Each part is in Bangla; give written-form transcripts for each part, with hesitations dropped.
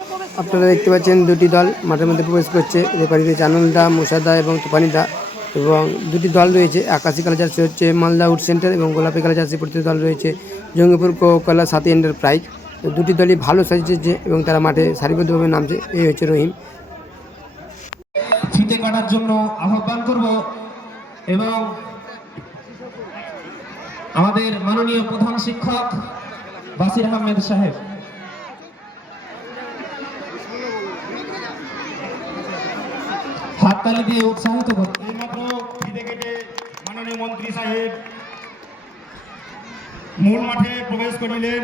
আপনারা দেখতে পাচ্ছেন দুটি দল মাঠের মধ্যে প্রবেশ করছে। রেফারি রয়েছে আনন্দা, মুসাদা এবং তুফানিদা এবং দুটি দল রয়েছে। আকাশি কালার জার্সি হচ্ছে মালদা আউট সেন্টার এবং গোলাপি কালার জার্সি পরিচিত দল রয়েছে জঙ্গিপুর কোকলা সাথী এন্টারপ্রাইজ। তো দুটি দলই ভালো সাজিয়েছে এবং তারা মাঠে সারিবদ্ধভাবে নামছে। এই হচ্ছে রহিম। ফিতে কাটার জন্য আহ্বান করব এবং আমাদের মাননীয় প্রধান শিক্ষক বাসির আহমেদ সাহেব হাততালি দিয়ে উৎসাহিত করুন। এইমাত্র ফিতে কেটে মাননীয় মন্ত্রী সাহেব মূল মাঠে প্রবেশ করিলেন।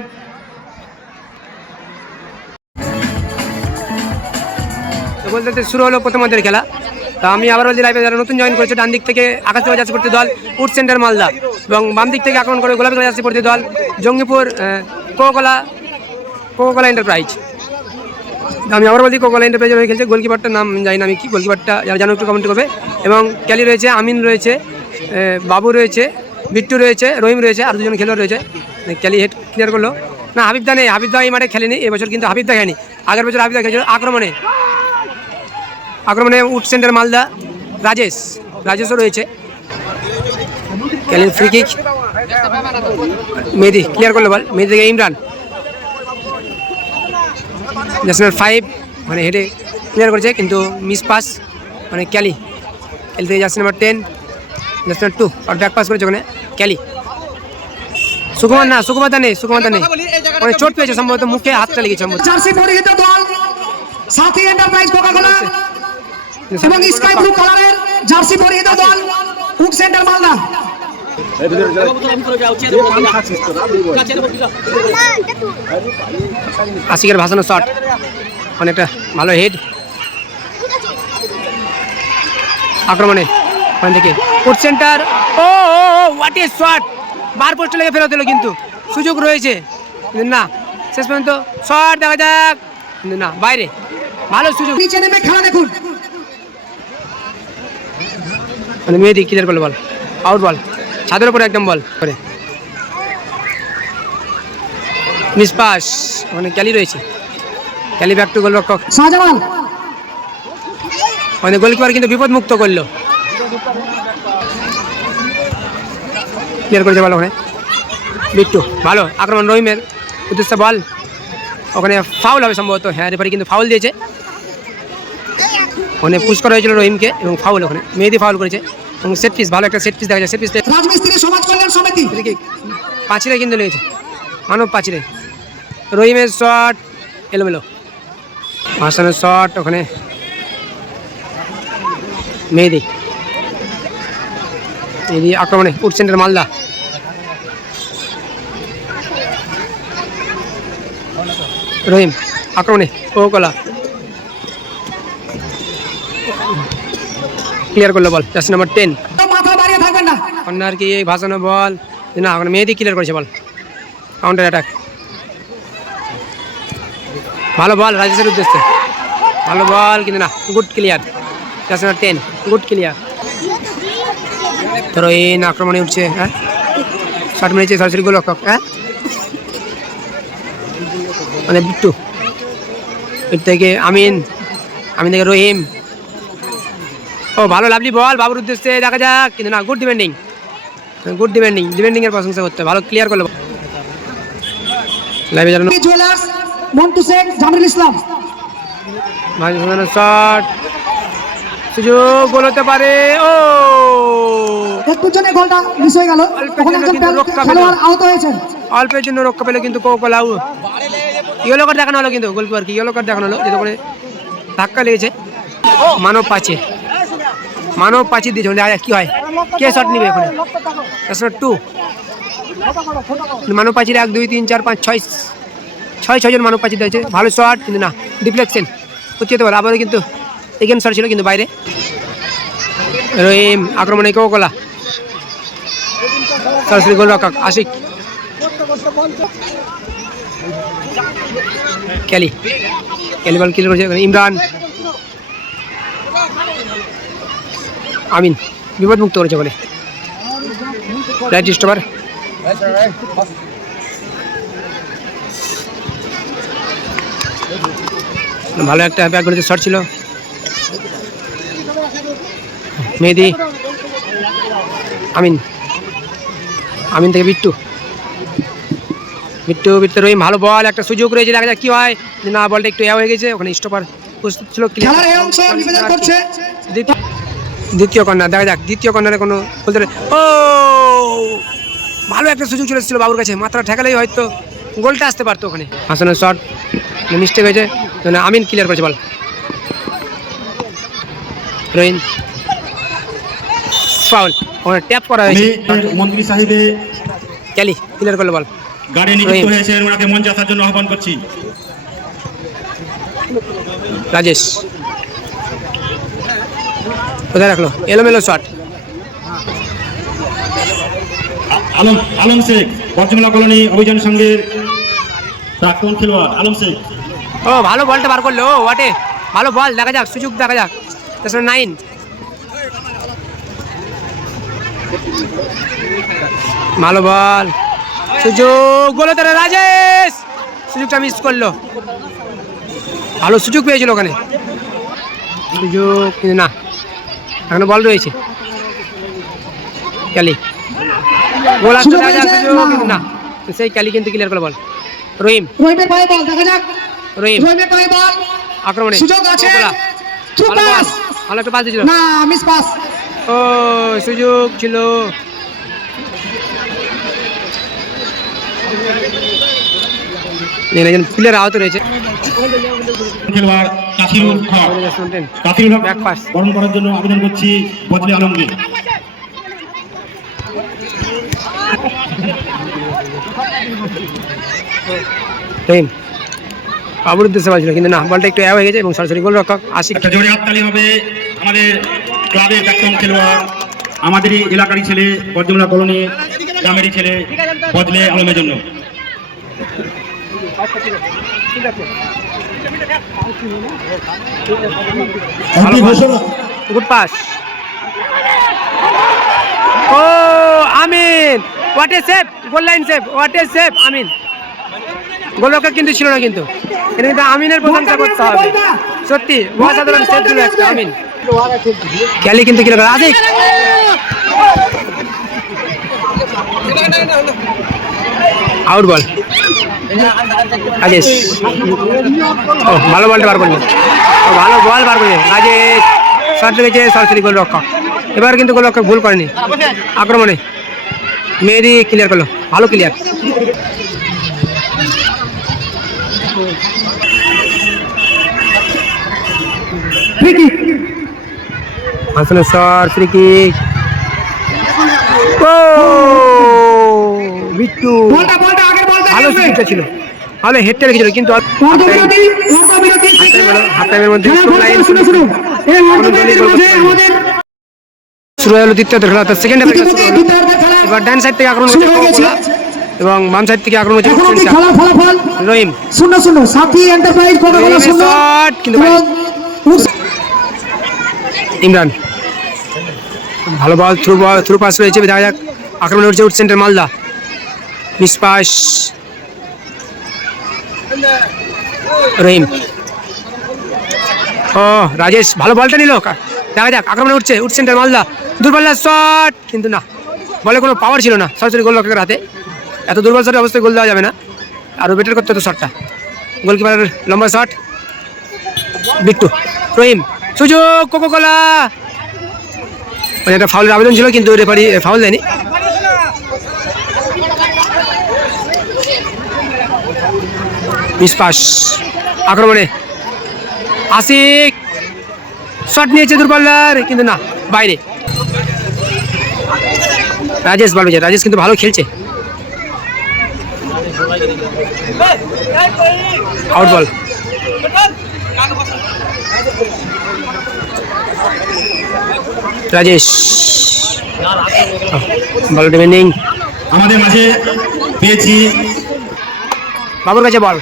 বলতে শুরু হলো প্রথমার্ধের খেলা। তা আমি আবার বলছি লাইভে যারা নতুন জয়েন করেছে, ডান দিক থেকে আকাশ কালার জার্সি পরিচিত দল উড সেন্টার মালদা এবং বাম দিক থেকে আক্রমণ করে গোলাপি কালার জার্সি পরিচিত দল জঙ্গিপুর কোকলা এন্টারপ্রাইজ। আমি আবার বলছি কোকলা এন্টারপ্রাইজের হয়ে খেলছে। গোলকিপারটার নাম জানি না আমি, কি গোলকিপারটা যারা জানো একটু কমেন্ট করবে। এবং ক্যালি রয়েছে, আমিন রয়েছে, বাবু রয়েছে, বিট্টু রয়েছে, রহিম রয়েছে, আর দুজন খেলোয়াড় রয়েছে। ক্যালি হেড ক্লিয়ার করলো না, হাবিবদা নেই, হাবিবদা এই মাঠে খেলেনি এবছর, কিন্তু হাবিবদা খেলেনি, আগের বছর হাবিবদা খেলেছিল। আক্রমণে উড সেন্টার মালদা রাজেশও রয়েছে। ক্যালির ফ্রি কিক, মেহেদি ক্লিয়ার করলো বল, মেহেদি থেকে ইমরান, ন্যাশনাল 5 মানে হেডে ক্লিয়ার করেছে কিন্তু মিস পাস, মানে ক্যালি থেকে যাচ্ছে নাম্বার 10 ন্যাশনাল 2 আর ব্যাক পাস করেছে ওখানে ক্যালি। সুকুমার দা নেই মানে চোট পেয়েছে সম্ভবত, মুখে হাতটা লেগেছে সম্ভবত। জার্সি পরিহিত দল সাথী এন্টারপ্রাইজ কোকাকোলা এবং স্কাই ব্লু কালারের জার্সি পরিহিত দল উড সেন্টার মালদা। আশিকের ভাসানো শট, অনেকটা ভালো হেড। আক্রমণে ওখান থেকে Wood centre, oh what a shot, bar পোস্টে লেগে ফেরত দিল, কিন্তু সুযোগ রয়েছে না, শেষ পর্যন্ত শট দেখা যাক, কিন্তু না, বাইরে। ভালো সুযোগ, নিচে নেমে খেলা দেখুন। মানে মেহেদি ক্লিয়ার করলো বল, আউট বল, ছাদের উপরে একদম বল করে মিস পাস, ওখানে ক্যালি রয়েছে, ক্যালি ব্যাক টু গোলরক্ষক শাহজালাল, মানে গোলকিপার কিন্তু বিপদ মুক্ত করলো, ক্লিয়ার করেছে বল ওখানে বিট্টু। ভালো আক্রমণ রহিমের উদ্দেশ্যে বল, ওখানে ফাউল হবে সম্ভবত, হ্যাঁ রেফারি কিন্তু ফাউল দিয়েছে, ওখানে পুশ করা হয়েছিল রহিমকে এবং ফাউল, ওখানে মেহেদি ফাউল করেছে এবং সেট পিস, ভালো একটা সেট পিস দেখা যায়। সেট পিস রাজমিস্ত্রি সমাজ কল্যাণ সমিতি পাঁচিরে কিন্তু লেগেছে, মানব পাঁচিরে। রহিমের শট এলোমেলো, হাসানের শট, ওখানে মেহেদি আক্রমণে উড সেন্টার মালদা। রহিম আক্রমণে কোকলা ক্লিয়ার করলো বল, জার্সি নাম্বার 10 মাথা বাড়িয়ে থাকবেন না, কর্নার কি ভাসানো বল না, ওখানে মেহেদি ক্লিয়ার করেছে বল, কাউন্টার অ্যাটাক। ভালো বল রাজেশের উদ্দেশ্যে, ভালো বল কিন্তু না, good clear, jersey number 10 good clear. তো রহিম আক্রমণে উঠছে, হ্যাঁ শট মেরেছে সরাসরি গোলরক্ষক, হ্যাঁ মানে বিট্টু, এর থেকে আমিন থেকে রহিম, ও ভালো লাভলি বল বাবুর উদ্দেশ্যে দেখা যাক, কিন্তু না, গুড ডিফেন্ডিং এর প্রশংসা করতে, ভালো ক্লিয়ার করলো। লাইভে জানানো জুয়েলার্স মন্টু শেখ, জামিরুল ইসলাম, শট, সুযোগ গোল হতে পারে, ও একটুর জন্য গোলটা মিস হয়ে গেল, ওখানে একজন খেলোয়াড় আহত হয়েছেন, অল্পের জন্য রক্ষা পেল, কিন্তু কোকলা ইয়েলো কার্ড দেখানো হলো, কিন্তু গোলকিপার কি ইয়েলো কার্ড দেখানো হলো, যেটা করে ধাক্কা লেগেছে। মানব পাঁচির দিয়েছে, কি হয়, কে শট নিবে এখানে, 2 মানব পাঁচির 1 2 3 4 5 6 জন মানব পাঁচির দিয়েছে। ভালো শট কিন্তু না, ডিফ্লেকশন হচ্ছে তো, আবারও কিন্তু এগেন শট ছিল কিন্তু বাইরে। রহিম আক্রমণে কোকলা, সরাসরি গোলরক্ষক আশিক, ক্যালি বল ক্লিয়ার করেছে, ইমরান, আমিন বিপদমুক্ত করেছে বলে, রাইট স্টপার। ভালো একটা ব্যাক গলিতে শট ছিল। মেহেদি, আমিন, আমিন থেকে বিট্টু, বিট্টু বিট্টু রহিম, ভালো বল, একটা সুযোগ রয়েছে, দেখা যাক কি হয়। না, বলটা একটু হয়ে গেছে, ওখানে স্টপার প্রস্তুত ছিল। খেলার এই অংশ নিবেদন করছে দ্বিতীয় কর্নার, দেখা যাক দ্বিতীয় কর্নারে কোনো বলতে ও ভালো একটা সুযোগ চলে এসেছিল বাবুর কাছে, মাত্রা ঠেকালেই হয়তো গোলটা আসতে পারতো ওখানে। হাসানের শট মিস্টেক হয়েছে, আমিন ক্লিয়ার করেছে বল। রহিম ফাউল, ওখানে ট্যাপ করা হয়েছে। মন্ত্রী সাহেবে ক্যালি ক্লিয়ার করলো বল। গাড়ি নিযুক্ত হয়েছেন, ওনাকে মঞ্চে আসার জন্য আহ্বান করছি। রাজেশ কোথায় রাখলো, এলোমেলো শট। আলম আলম শেখ, পশ্চিমলা কলোনি অভিযান সংঘের প্রাক্তন খেলোয়াড় আলম শেখ। ও ভালো বলটা বার করলো, ও ওয়াটে ভালো বল, দেখা যাক সুযোগ, দেখা যাক। 9 ভালো বল, সুযোগ, গোল তারা রাজেশ, সুযোগটা মিস করলো। ভালো সুযোগ পেয়েছিল ওখানে, সুযোগ কিন্তু না, এখনো বল রয়েছে। ক্যালি গোল আসতে, দেখা যাক সুযোগ কিন্তু না, সেই ক্যালি কিন্তু ক্লিয়ার করলো বল। রহিম, রহিমের পায়ে বল, দেখা যাক রহিম রহিমের পায়ে বল, আক্রমণে সুযোগ আছে, থ্রু ভালো পাস, ভালো একটা পাস দিয়েছিল। না মিস পাস। ও সুযোগ ছিল, একজন প্লেয়ার আহত রয়েছে। খেলোয়াড় কাসিরুল হক, কাসিরুল হক ব্যাক পাস, বরণ করার জন্য আবেদন করছি বদলে আলমকে। রহিম বাবুর উদ্দেশ্যে বাজলো কিন্তু না, বলটা একটু হয়ে গেছে এবং সরাসরি গোল রক্ষক আশিক। একটা জোরে হাততালি হবে আমাদের ক্লাবের প্রাক্তন খেলোয়াড়, আমাদেরই এলাকারই ছেলে, পশ্চিমলা কলোনি গ্রামেরই ছেলে বদলে আলমের জন্য। Good pass, oh Amin, what a save, goal line save, what a save Amin. গোলরক্ষক কিন্তু ছিল না, কিন্তু এটা কিন্তু আমিনের প্রশংসা করতে হবে, সত্যি অসাধারণ সেভ ছিল একটা আমিন। ক্যালি কিন্তু কি লাগে আশিক, আউট বল। রাজেশ, ও ভালো বলটা বার করলো, ভালো বল বার করছে রাজেশ, শট লেগেছে, সরাসরি গোল রক্ষক। এবার কিন্তু গোল রক্ষক ভুল করেনি, আক্রমণে মেহেদি ক্লিয়ার করলো, ভালো ক্লিয়ার। ফ্রি কিক, হাসানের শট, ফ্রি কিক, ও বিট্টু, বলটা আগের বলটা ভালো সুযোগটা ছিল, ভালো হেডটা রেখেছিল, কিন্তু অর্ধবিরতি হাফ টাইমের মধ্যে শুরু শুরু এই অর্ধবিরতির মাঝে আমাদের শুরু হলো দ্বিতীয় খেলা, অর্থাৎ সেকেন্ড হাফে শুরু হলো। খেলা এবার ডান সাইড থেকে আক্রমণ শুরু হচ্ছে হয়ে গেছে এবং বাম সাইড থেকে আক্রমণ হচ্ছে এখন অবধি খেলার ফলাফল রহিম, 0-0, সাথী এন্টারপ্রাইজ কোকাকোলা 0 শট কিন্তু এবং ইমরান, ভালো বল, থ্রু পাস রয়েছে, দেখা যাক আক্রমণ হচ্ছে Wood centre Malda, miss pass Rahim, oh Rajesh ভালো বলটা নিল, দেখা যাক আক্রমণে উঠছে উড সেন্টার মালদা, দুর্বল শট কিন্তু না, বলে কোনো পাওয়ার ছিল না, সরাসরি গোল রক্ষকের হাতে। এত দুর্বল শটের অবস্থায় গোল দেওয়া যাবে না, আরও বেটার করতে হতো শটটা। গোলকিপারের লম্বা শট, বিট্টু, রহিম, সুযোগ, কোকাকোলা, মানে একটা ফাউলের আবেদন ছিল কিন্তু রেফারি ফাউল দেয়নি। মিস পাস, আক্রমণে আশিক, শট নিয়েছে দূরপাল্লার কিন্তু না, বাইরে। রাজেশ ভালো, রাজেশ কিন্তু ভালো খেলছে, আউট বল। রাজেশ ভালো ডিফেন্ডিং, আমাদের মাঝে পেয়েছি বাবুর কাছে বল,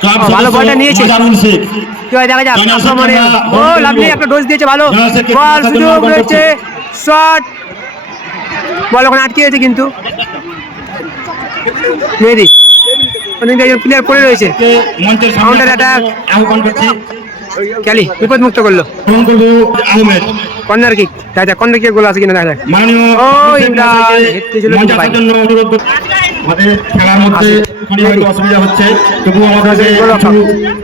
ক্লাব ভালো বলটা সদস্য নিয়েছে, মাজারুল শেখ। কি হয় দেখা যাক। আক্রমণে ও লাভলি একটা ডোজ দিয়েছে, ভালো বল, সুযোগ রয়েছে, শট, বল ওখানে আটকে গেছে কিন্তু মেহেদি, একজন প্লেয়ার পড়ে রয়েছে, মঞ্চের কাউন্টার অ্যাটাক, আহ্বান করছি। ক্যালি বিপদ মুক্ত করলো। গ্রহণ করবো আহমেদ। কর্নার কিক, দেখা যাক কর্নার কিক গোল আছে কিনা দেখা যাক। মাননীয় ও, ইমরান হেঁটে চলে মঞ্চে আসার জন্য অনুরোধ করছি। আমাদের খেলার মধ্যে একটুখানি হয়তো অসুবিধা হচ্ছে, তবুও আমাদের কিছু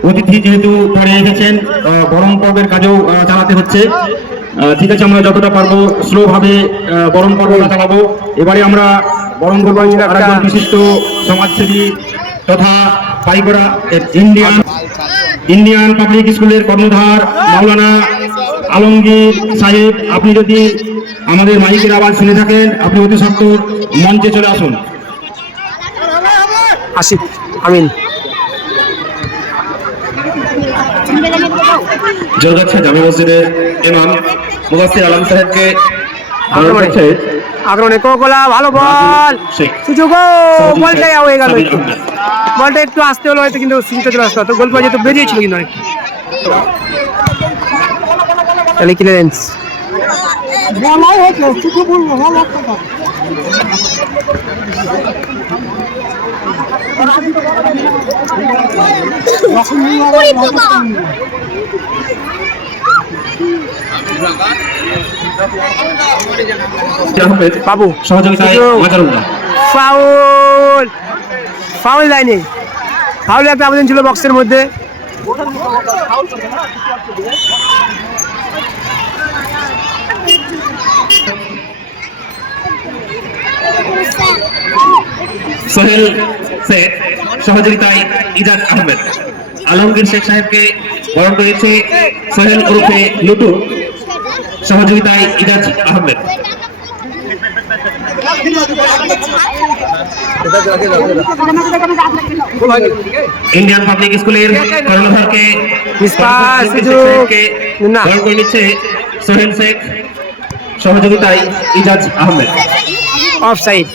অতিথি যেহেতু পরে এসেছেন, বরণ পর্বের কাজেও চালাতে হচ্ছে। ঠিক আছে, আমরা যতটা পারবো স্লো ভাবে বরণ পর্বটা চালাবো। এবারে আমরা বরণ করবো আরেকজন বিশিষ্ট সমাজসেবী তথা পাইগড়া ইন্ডিয়ান পাবলিক স্কুলের কর্ণধার মাওলানা আলমগীর সাহেব। আপনি যদি আমাদের মাইকের আওয়াজ শুনে থাকেন, আপনি অতি সত্বর মঞ্চে চলে আসুন। আসিফ আমিন জলগাছা জামে মসজিদের ইমাম মুফাসসির আলম সাহেবকে আক্রমণে কোকোলা, ভালো বল, সুযোগ, বলটাই হয়ে গেল। বলটা একটু আসতে হলো হয়তো, কিন্তু সিনটা চলে আসতে হতো। গোল পাওয়া যেত, বেরিয়েছিল কিন্তু অনেক। তাহলে ক্লিয়ারেন্স বাবু, সহযোগিতায় মাজারুল্লাহ। ফাউল, ফাউল লাইনে ফাউল একটা আবেদন ছিল বক্সের মধ্যে। সোহেল শেখ সহযোগিতায় ইজাজ আহমেদ। আলমগীর শেখ সাহেবকে বরণ করেছে সোহেল ওরফে লুটু, সহযোগিতায় ইজাজ আহমেদ। ইন্ডিয়ান পাবলিক স্কুলের কর্ণধারকে বরণ করে নিচ্ছে সোহেল শেখ, সহযোগিতায় ইজাজ আহমেদ। অফসাইড।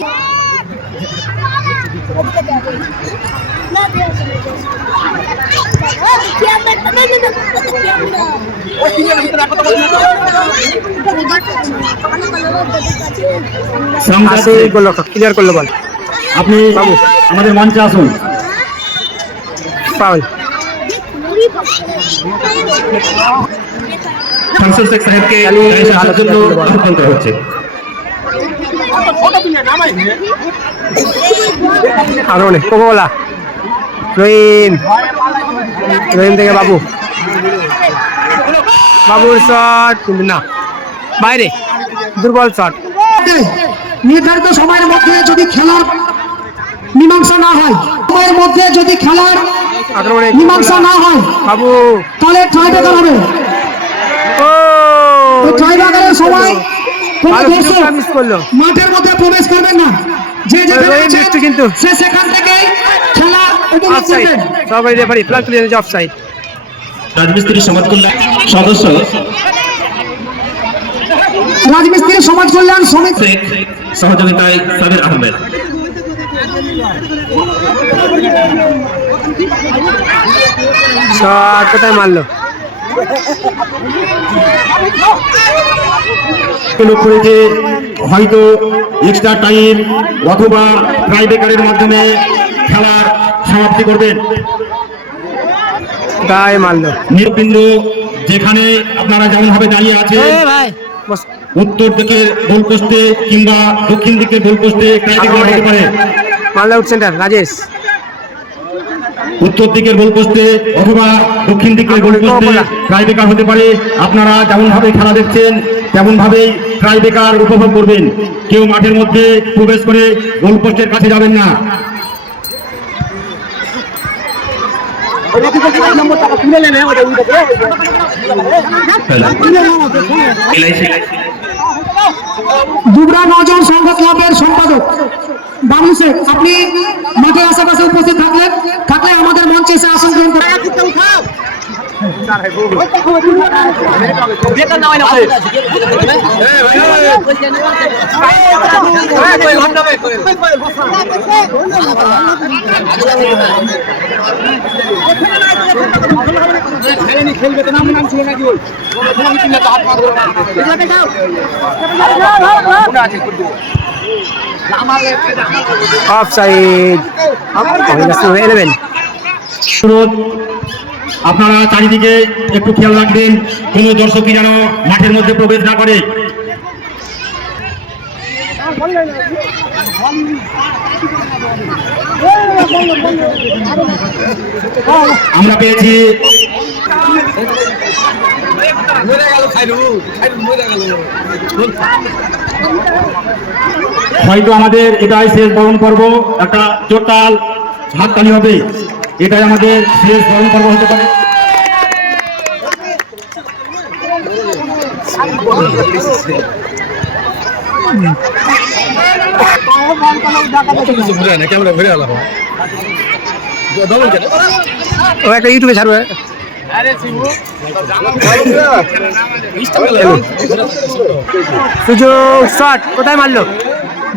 ক্লিয়ার করলো বল। আপনি আমাদের মঞ্চে আসুন। ফাউল। শামসুল শেখ সাহেবকে আসার জন্য আহ্বান করা হচ্ছে। আরো অনেক কোকোলা, রহিম, রহিম থেকে বাবু, বাবুর শট কিন্তু না, বাইরে, দুর্বল শট। নির্ধারিত সময়ের মধ্যে যদি খেলার মীমাংসা না হয়, সময়ের মধ্যে যদি খেলার আক্রমণে মীমাংসা না হয় বাবু, তাহলে ট্রাইব্রেকার হবে। ও ট্রাইব্রেকারের সময় কোনো ভালো দর্শক সুযোগটা মিস করলো। মাঠের মধ্যে প্রবেশ করবেন না। যে যেখানে রহিম আছেন, দৃষ্টি কিন্তু সে সেখান থেকে খেলা উপভোগ অফসাইড। করবেন। সহকারী রেফারি ফ্ল্যাগ তুলে দিয়েছে অফসাইড। রাজমিস্ত্রি সমাজ কল্যাণ সদস্য রাজমিস্ত্রি সমাজ কল্যাণ সমিতি শেখ, সহযোগিতায় সাবির আহমেদ। শট কোথায় মারলো? লক্ষ্য রেখে হয়তো এক্সট্রা টাইম অথবা ট্রাইব্রেকারের মাধ্যমে খেলার সমাপ্তি করবেন। গায়ে মারলো। নিরবিন্দু যেখানে আপনারা যেমন ভাবে দাঁড়িয়ে আছেন, উত্তর দিকের গোল পোস্টে কিংবা দক্ষিণ দিকের গোল পোস্টে ট্রাইব্রেকার হতে পারে। Malda out centre Rajesh. উত্তর দিকের গোল পোস্টে অথবা দক্ষিণ দিকের গোল পোস্টে ট্রাইব্রেকার হতে পারে। আপনারা যেমন ভাবে খেলা দেখছেন তেমন ভাবেই ট্রাইব্রেকার উপভোগ করবেন। কেউ মাঠের মধ্যে প্রবেশ করে গোল পোস্টের কাছে যাবেন না। দুবরা নজন সংঘ ক্লাবের সম্পাদক বাবু শেখ, আপনি মাঠের আশেপাশে উপস্থিত থাকলে আমাদের মঞ্চে এসে আসন গ্রহণ করুন। অফসাইড। 11 আপনারা চারিদিকে একটু খেয়াল রাখবেন, কোনো দর্শকই যেন মাঠের মধ্যে প্রবেশ না করে। আমরা পেয়েছি হয়তো আমাদের এটাই শেষ বরণ পর্ব, একটা জোরতাল হাততালি হবে, এটাই আমাদের শেষ বরণ পর্ব হতে পারে। ও একটা ইউটিউবে ছাড়বে। সুযোগ শট কোথায় মারলো?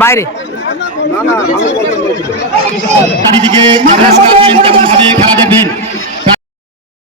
বাইরে। চারিদিকে কেমন ভাবে খেলা দেখবেন।